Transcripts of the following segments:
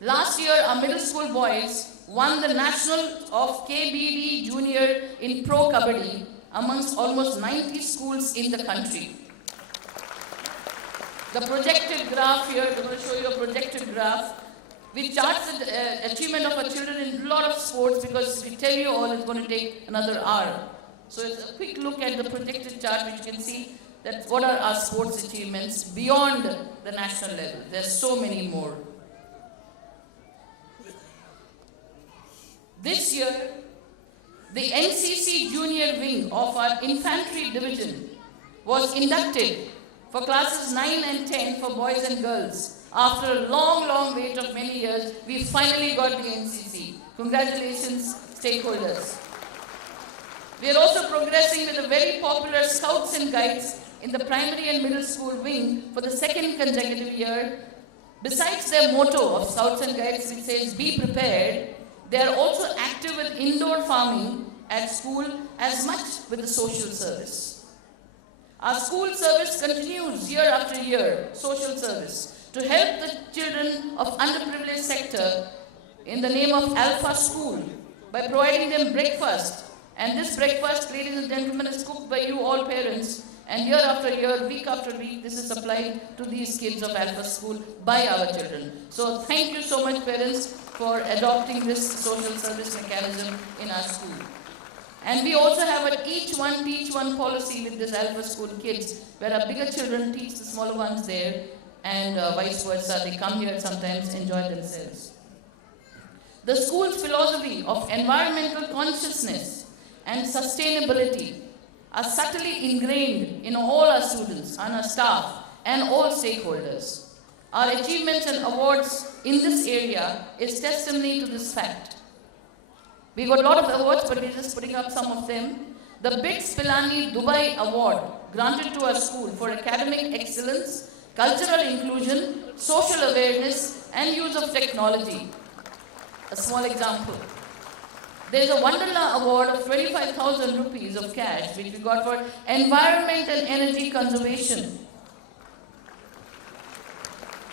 Last year, our middle school boys won the national of KBD Junior in Pro Kabaddi amongst almost 90 schools in the country. The projected graph here, I'm going to show you a projected graph, which charts the achievement of our children in a lot of sports, because if we tell you all, it's going to take another hour. So it's a quick look at the projected chart, which you can see that what are our sports achievements beyond the national level. There's so many more. This year, the NCC Junior Wing of our Infantry Division was inducted for classes 9 and 10 for boys and girls. After a long wait of many years, we finally got the NCC. Congratulations, stakeholders. We are also progressing with the very popular Scouts and Guides in the primary and middle school wing for the second consecutive year. Besides their motto of Scouts and Guides, which says, "Be prepared," they are also active with indoor farming at school as much with the social service. Our school service continues year after year, social service, to help the children of underprivileged sector in the name of Alpha School by providing them breakfast. And this breakfast, ladies and gentlemen, is cooked by you all parents. And year after year, week after week, this is supplied to these kids of Alpha School by our children. So thank you so much, parents, for adopting this social service mechanism in our school. And we also have an each one teach one policy with this Alpha School kids, where our bigger children teach the smaller ones there, and vice versa. They come here sometimes, enjoy themselves. The school's philosophy of environmental consciousness and sustainability are subtly ingrained in all our students and our staff and all stakeholders. Our achievements and awards in this area is testimony to this fact. We got a lot of awards, but we're just putting up some of them. The BITS Pilani Dubai Award, granted to our school for academic excellence, cultural inclusion, social awareness, and use of technology. A small example. There is a Wonderla Award of 25,000 rupees of cash, which we got for environment and energy conservation.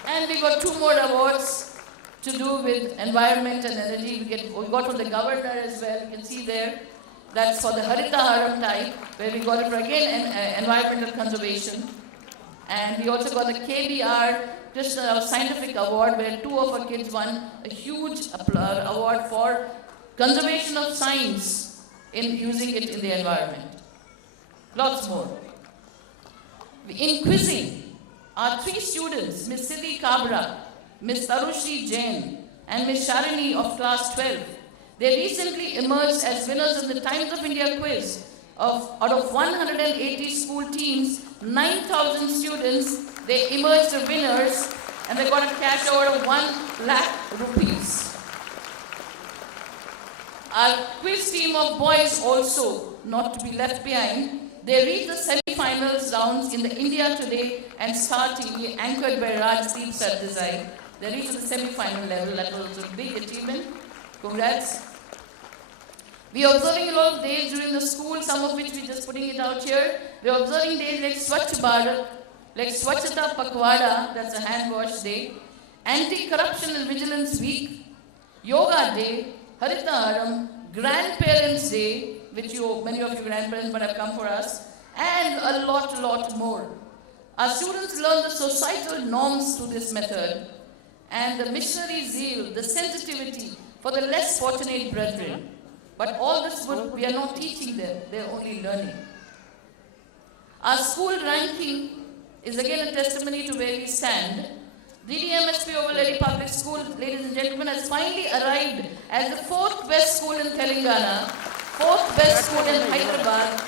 And we got 2 more awards to do with environment and energy. We got from the governor as well. You can see there. That's for the Harita Haram type, where we got it for, again, environmental conservation. And we also got the KBR, just a scientific award, where 2 of our kids won a huge award for conservation of science in using it in the environment. Lots more. In quizzing, our 3 students, Ms. Siddhi Kabra, Ms. Tarushri Jain, and Ms. Sharini of class 12, they recently emerged as winners in the Times of India quiz. Out of 180 school teams, 9,000 students, they emerged as winners, and they got a cash award of 1 lakh rupees. Our quiz team of boys also, not to be left behind, they reached the semi-finals rounds in the India Today and Star TV, anchored by Rajdeep Sardesai. They reached the semi-final level. That was a big achievement. Congrats. We are observing a lot of days during the school, some of which we're just putting it out here. We are observing days like Swachh Bharat, like Swachhata Pakwada, that's a hand wash day, Anti-Corruption and Vigilance Week, Yoga Day, Harita Haram, Grandparents Day, which many of you grandparents might have come for us, and a lot more. Our students learn the societal norms through this method, and the missionary zeal, the sensitivity for the less fortunate brethren. But all this we are not teaching them, they are only learning. Our school ranking is again a testimony to where we stand. DDMSP Ovaledi Public School, ladies and gentlemen, has finally arrived as the 4th best school in Telangana, 4th best school in Hyderabad,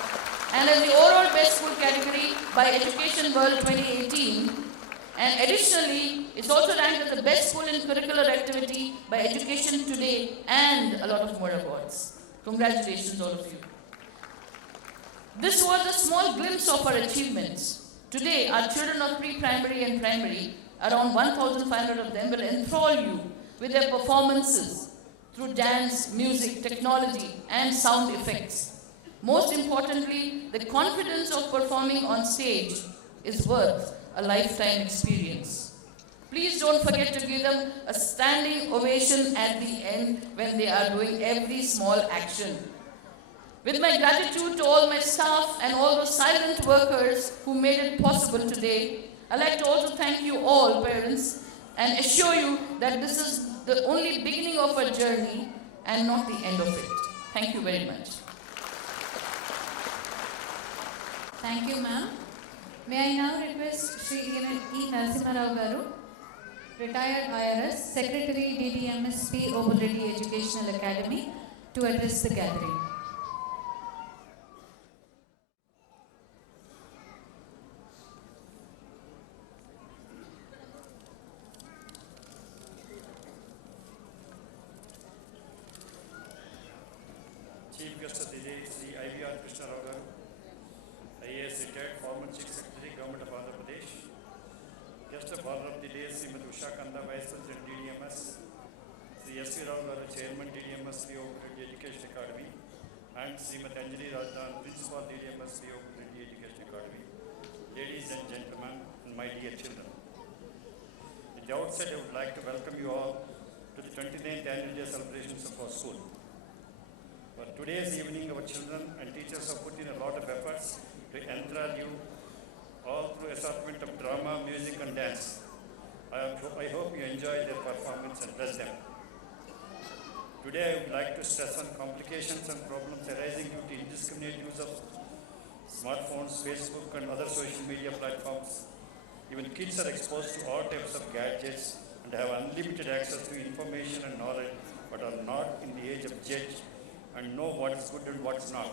and as the overall best school category by Education World 2018. And additionally, it's also ranked as the best school in curricular activity by Education Today, and a lot of more awards. Congratulations, all of you. This was a small glimpse of our achievements. Today, our children of pre-primary and primary, around 1,500 of them, will enthrall you with their performances through dance, music, technology, and sound effects. Most importantly, the confidence of performing on stage is worth a lifetime experience. Please don't forget to give them a standing ovation at the end when they are doing every small action. With my gratitude to all my staff and all those silent workers who made it possible today, I'd like to also thank you all, parents, and assure you that this is the only beginning of our journey and not the end of it. Thank you very much. Thank you, ma'am. May I now request Sri E. Narasimha Rao Garu, retired IRS, Secretary DDMSP Obul Reddy Educational Academy, to address the gathering. Chief Guest of the Day, Sri IVR Krishna Rao Garu, IAS retired, former Chief Secretary, Government of Andhra Pradesh. Guest of Honor of the Day, Srimati Usha Kanda, Vice President, DDMS. Sri S.V. Rao Garu, Chairman, DDMS, Sri Obul Reddy Education Academy. And Srimati Anjali Rajan, Principal, DDMS, Sri Obul Reddy Education Academy. Ladies and gentlemen, and my dear children. At the outset, I would like to welcome you all to the 29th Annual Day celebrations of our school. For today's evening, our children and teachers have put in a lot of efforts to enthrall you all through assortment of drama, music and dance. I hope you enjoy their performance and bless them. Today I would like to stress on complications and problems arising due to indiscriminate use of smartphones, Facebook and other social media platforms. Even kids are exposed to all types of gadgets and have unlimited access to information and knowledge, but are not in the age of judge and know what is good and what is not.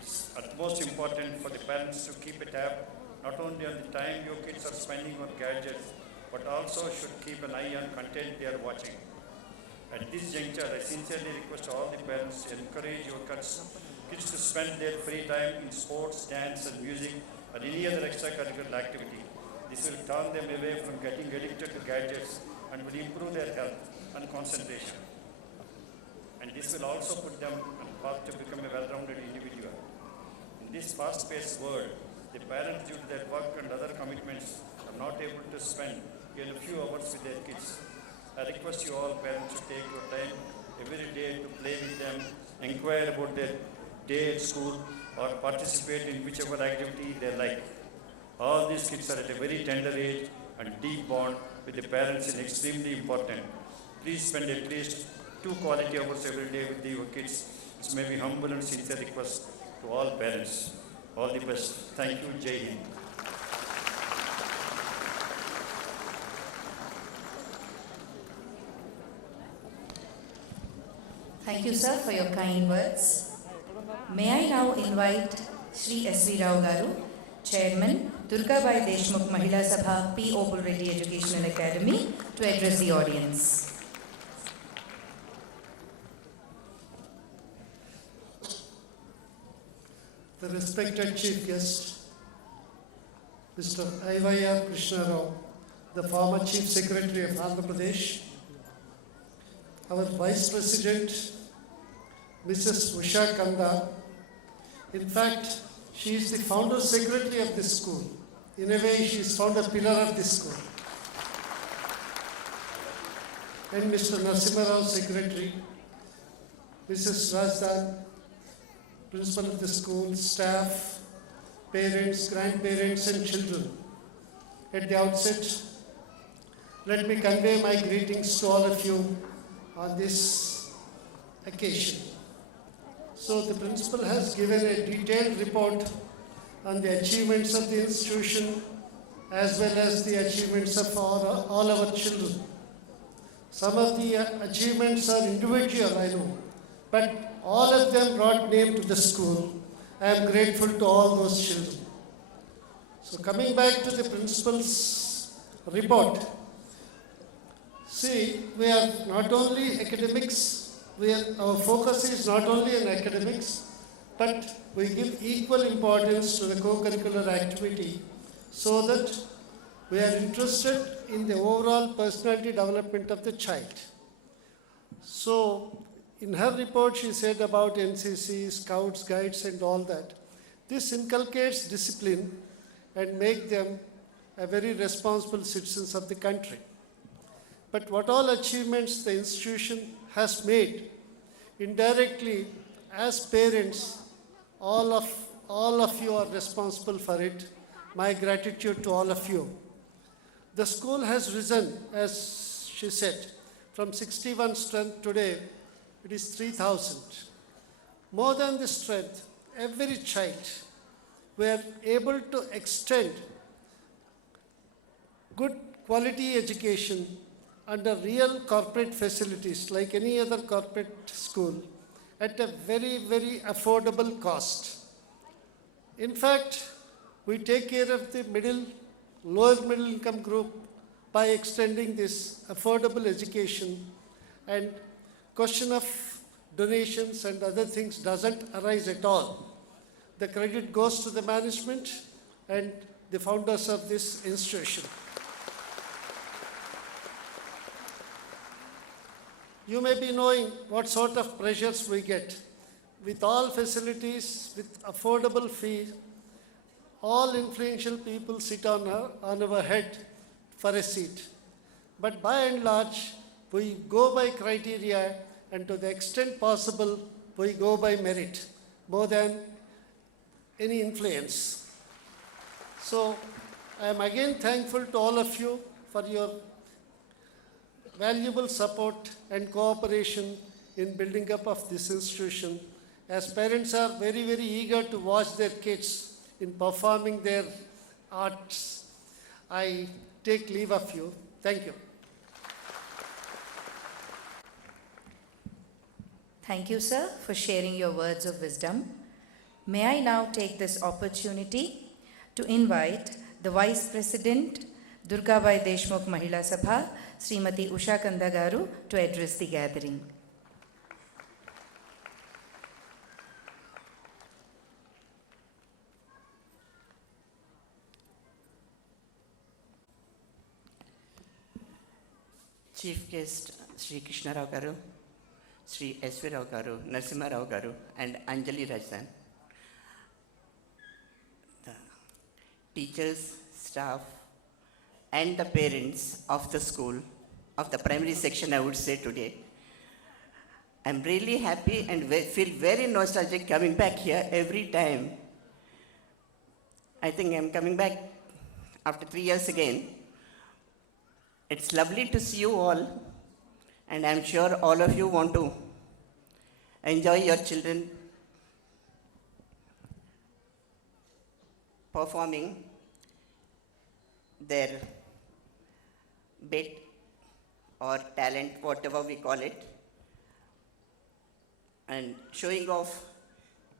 It's utmost important for the parents to keep a tab not only on the time your kids are spending on gadgets, but also should keep an eye on content they are watching. At this juncture, I sincerely request all the parents to encourage your kids to spend their free time in sports, dance and music or any other extracurricular activity. This will turn them away from getting addicted to gadgets and will improve their health and concentration. And this will also put them on a path to become a well-rounded individual. In this fast-paced world, the parents, due to their work and other commitments, are not able to spend even a few hours with their kids. I request you all parents to take your time every day to play with them, inquire about their day at school, or participate in whichever activity they like. All these kids are at a very tender age, and deep bond with the parents is extremely important. Please spend at least 2 quality hours every day with your kids. It's may be humble and sincere request to all parents. All the best. Thank you. Jai Hind. Thank you, sir, for your kind words. May I now invite Sri S.V. Rao Garu, Chairman, Durgabai Deshmukh Mahila Sabha, P. Obul Reddy Educational Academy, to address the audience. The respected Chief Guest, Mr. IVR Krishna Rao, the former Chief Secretary of Andhra Pradesh, our Vice President, Mrs. Usha Kanda. In fact, she is the founder secretary of this school. In a way, she is founder pillar of this school. And Mr. Narasimha Rao, Secretary, Mrs. Rajdan, Principal of the school, staff, parents, grandparents and children. At the outset, let me convey my greetings to all of you on this occasion. So the principal has given a detailed report on the achievements of the institution as well as the achievements of all our children. Some of the achievements are individual, I know, but all of them brought name to the school. I am grateful to all those children. So coming back to the principal's report, see, we are not only academics, our focus is not only on academics, but we give equal importance to the co-curricular activity so that we are interested in the overall personality development of the child. So, in her report, she said about NCC, Scouts, Guides, and all that. This inculcates discipline and make them a very responsible citizens of the country. But what all achievements the institution has made, indirectly, as parents, all of you are responsible for it. My gratitude to all of you. The school has risen, as she said, from 61 strength today, it is 3,000. More than the strength, every child were able to extend good quality education under real corporate facilities like any other corporate school at a very, very affordable cost. In fact, we take care of the lower middle income group by extending this affordable education, and question of donations and other things doesn't arise at all. The credit goes to the management and the founders of this institution. You may be knowing what sort of pressures we get. With all facilities, with affordable fees, all influential people sit on our head for a seat. But by and large, we go by criteria, and to the extent possible, we go by merit more than any influence. So I am again thankful to all of you for your valuable support and cooperation in building up of this institution, as parents are very, very eager to watch their kids in performing their arts. I take leave of you. Thank you. Thank you, sir, for sharing your words of wisdom. May I now take this opportunity to invite the Vice President, Durgabai Deshmukh Mahila Sabha, Srimati Usha Kanda Garu, to address the gathering. Chief guest Sri Krishna Rao Garu, Sri S.V. Rao Garu, Narasimha Rao Garu, and Anjali Rajdan. The teachers, staff, and the parents of the school, of the primary section, I would say today. I'm really happy and feel very nostalgic coming back here every time. I think I'm coming back after 3 years again. It's lovely to see you all, and I'm sure all of you want to enjoy your children performing their bit or talent, whatever we call it, and showing off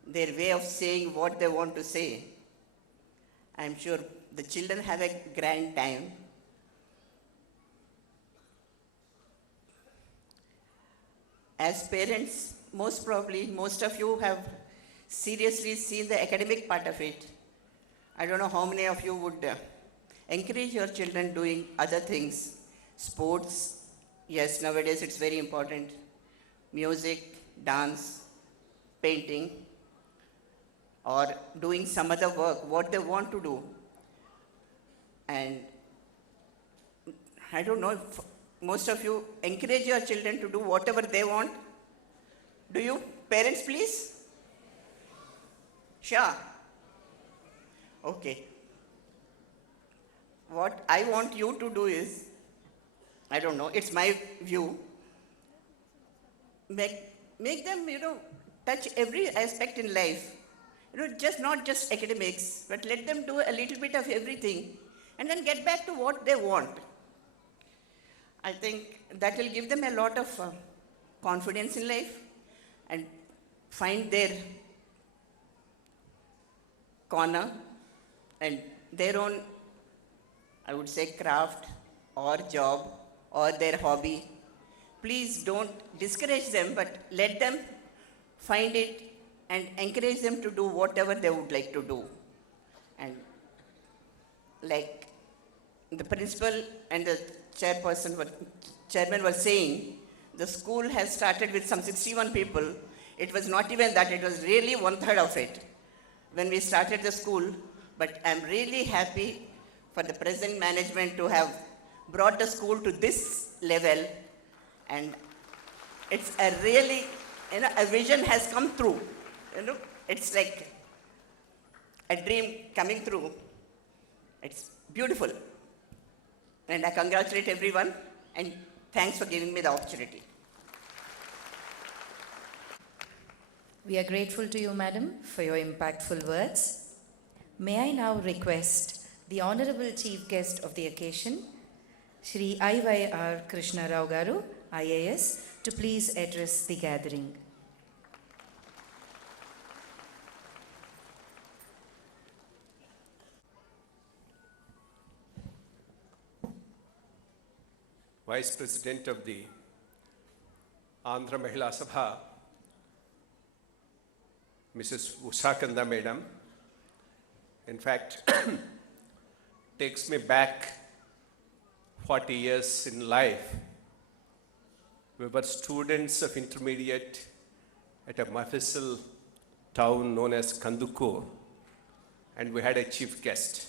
their way of saying what they want to say. I'm sure the children have a grand time. As parents, most probably, most of you have seriously seen the academic part of it. I don't know how many of you would encourage your children doing other things. Sports, yes, nowadays it's very important. Music, dance, painting, or doing some other work, what they want to do. And I don't know if most of you encourage your children to do whatever they want. Do you? Parents, please? Sure. Okay. What I want you to do is, I don't know, it's my view, make them, touch every aspect in life. Not just academics, but let them do a little bit of everything and then get back to what they want. I think that will give them a lot of confidence in life and find their corner and their own, I would say, craft or job or their hobby. Please don't discourage them, but let them find it and encourage them to do whatever they would like to do. And like the principal and the chairman were saying, the school has started with some 61 people. It was not even that, it was really 1/3 of it. when we started the school, but I'm really happy for the present management to have brought the school to this level, and it's a really, a vision has come through. It's like a dream coming through. It's beautiful. And I congratulate everyone, and thanks for giving me the opportunity. We are grateful to you, Madam, for your impactful words. May I now request the Honorable Chief Guest of the occasion, Shri IYR Krishna Rao Garu, IAS, to please address the gathering. Vice President of the Andhra Mahila Sabha, Mrs. Usha Kanda Madam, in fact, takes me back 40 years in life. We were students of intermediate at a Mafisal town known as Kandukur, and we had a chief guest.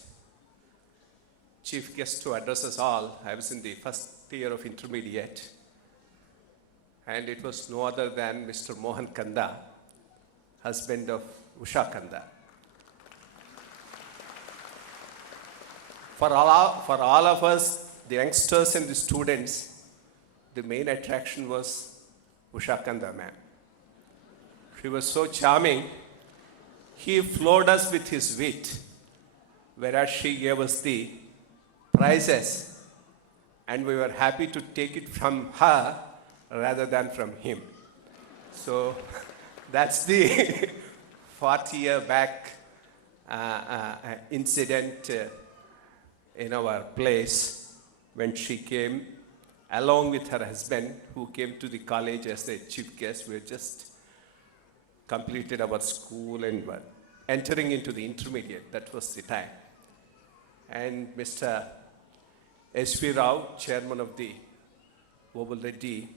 Chief guest to address us all. I was in the first year of intermediate, and it was no other than Mr. Mohan Kanda, husband of Usha Kanda. For all of us, the youngsters and the students, the main attraction was Usha Kanda ma'am. She was so charming. He floored us with his wit, whereas she gave us the prizes, and we were happy to take it from her rather than from him. So that's the 40-year back incident in our place when she came along with her husband, who came to the college as the chief guest. We had just completed our school and were entering into the intermediate. That was the time. And Mr. S.V. Rao, chairman of the Obul Reddy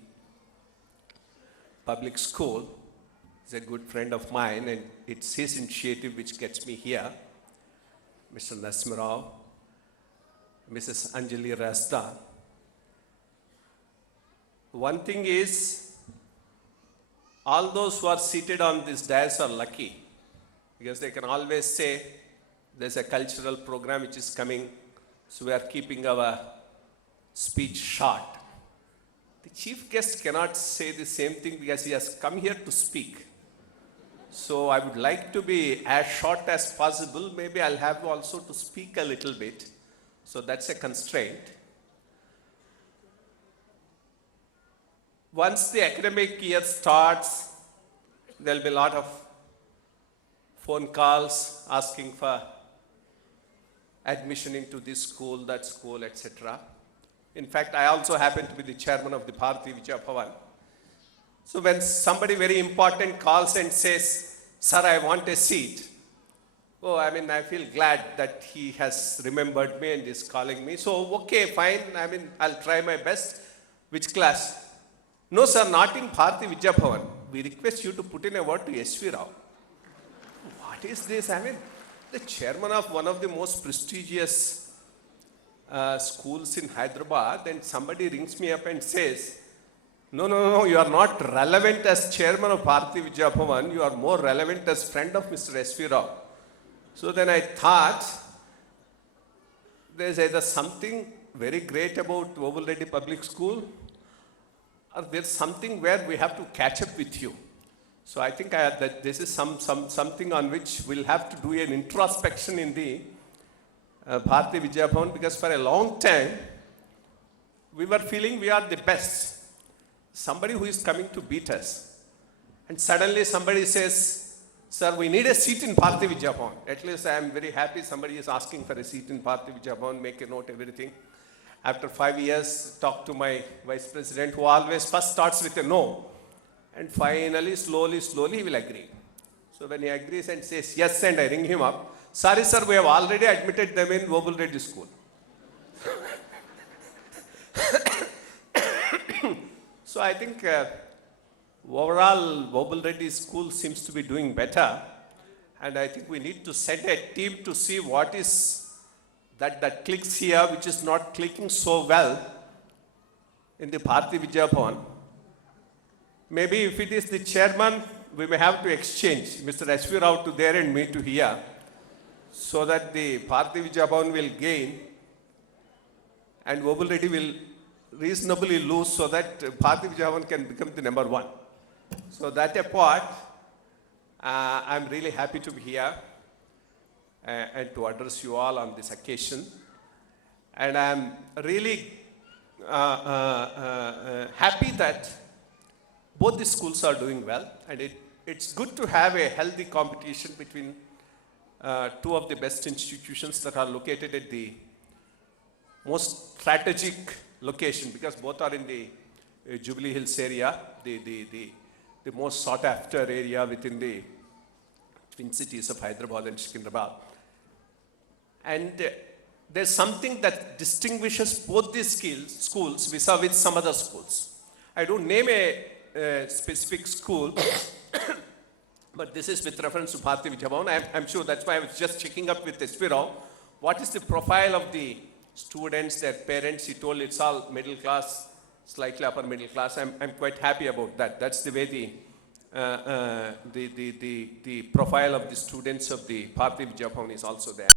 Public School, is a good friend of mine, and it's his initiative which gets me here. Mr. Narasimha Rao, Mrs. Anjali Rasda. One thing is, all those who are seated on this dais are lucky, because they can always say, there's a cultural program which is coming, so we are keeping our speech short. The chief guest cannot say the same thing because he has come here to speak. So I would like to be as short as possible. Maybe I'll have also to speak a little bit. So that's a constraint. Once the academic year starts, there'll be a lot of phone calls asking for admission into this school, that school, etc. In fact, I also happen to be the chairman of the Bharati Vijaya Bhavan. So when somebody very important calls and says, "Sir, I want a seat," I feel glad that he has remembered me and is calling me. So, okay, fine, I'll try my best. Which class? No, sir, not in Bharati Vijaya Bhavan. We request you to put in a word to S.V. Rao. What is this? The chairman of one of the most prestigious schools in Hyderabad, and somebody rings me up and says, no, you are not relevant as chairman of Bharati Vijaya Bhavan, you are more relevant as friend of Mr. S.V. Rao. So then I thought, there's either something very great about Obul Reddy Public School, or there's something where we have to catch up with you. So I think that this is something on which we'll have to do an introspection in the Bharati Vijaya Bhavan, because for a long time, we were feeling we are the best. Somebody who is coming to beat us. And suddenly somebody says, "Sir, we need a seat in Bharati Vijaya Bhavan." At least I am very happy somebody is asking for a seat in Bharati Vijaya Bhavan, make a note, everything. After 5 years, talk to my vice president, who always first starts with a no. And finally, slowly, he will agree. So when he agrees and says yes, and I ring him up, "Sorry, sir, we have already admitted them in Obul Reddy School." So I think overall, Obul Reddy School seems to be doing better. And I think we need to send a team to see what is that clicks here, which is not clicking so well in the Bharati Vidya Bhavan. Maybe if it is the chairman, we may have to exchange Mr. S.V. Rao to there and me to here, so that the Bharati Vidya Bhavan will gain and Obul Reddy will reasonably lose, so that Bharati Vidya Bhavan can become the number one. So that apart, I'm really happy to be here and to address you all on this occasion. And I'm really happy that both the schools are doing well, and it's good to have a healthy competition between two of the best institutions that are located at the most strategic location, because both are in the Jubilee Hills area, the most sought after area within the twin cities of Hyderabad and Secunderabad. And there's something that distinguishes both these schools vis-a-vis some other schools. I don't name a specific school, but this is with reference to Bharati Vidya Bhavan. I'm sure that's why I was just checking up with S.V. Rao. What is the profile of the students, their parents? He told it's all middle class, slightly upper middle class. I'm quite happy about that. That's the way the profile of the students of the Bharati Vidya Bhavan is also there.